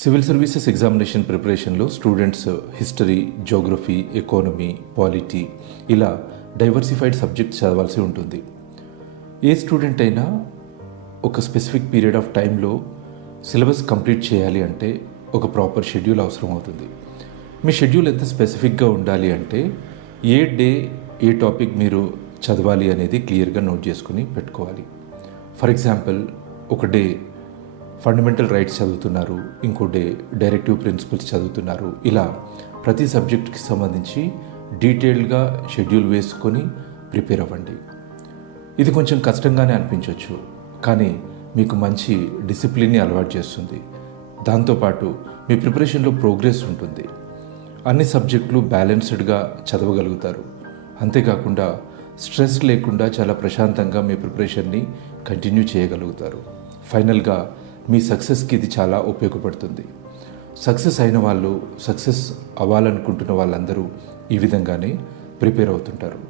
Civil services examination ప్రిపరేషన్లో students history, geography, economy, polity ఇలా diversified subjects చదవాల్సి ఉంటుంది. ఏ స్టూడెంట్ అయినా ఒక స్పెసిఫిక్ పీరియడ్ ఆఫ్ టైంలో సిలబస్ కంప్లీట్ చేయాలి అంటే ఒక ప్రాపర్ షెడ్యూల్ అవసరం అవుతుంది. మీ షెడ్యూల్ ఎంత స్పెసిఫిక్గా ఉండాలి అంటే ఏ డే ఏ టాపిక్ మీరు చదవాలి అనేది క్లియర్గా నోట్ చేసుకుని పెట్టుకోవాలి. ఫర్ ఎగ్జాంపుల్, ఒక డే ఫండమెంటల్ రైట్స్ చదువుతున్నారు, ఇంకో డే డైరెక్టివ్ ప్రిన్సిపల్స్ చదువుతున్నారు. ఇలా ప్రతి సబ్జెక్ట్కి సంబంధించి డీటెయిల్డ్గా షెడ్యూల్ వేసుకొని ప్రిపేర్ అవ్వండి. ఇది కొంచెం కష్టంగానే అనిపించవచ్చు, కానీ మీకు మంచి డిసిప్లిన్ని అలవాటు చేస్తుంది. దాంతోపాటు మీ ప్రిపరేషన్లో ప్రోగ్రెస్ ఉంటుంది. అన్ని సబ్జెక్టులు బ్యాలెన్స్డ్గా చదవగలుగుతారు. అంతేకాకుండా స్ట్రెస్ లేకుండా చాలా ప్రశాంతంగా మీ ప్రిపరేషన్ని కంటిన్యూ చేయగలుగుతారు. ఫైనల్గా మీ సక్సెస్కి ఇది చాలా ఉపయోగపడుతుంది. సక్సెస్ అయిన వాళ్ళు, సక్సెస్ అవ్వాలనుకుంటున్న వాళ్ళందరూ ఈ విధంగానే ప్రిపేర్ అవుతుంటారు.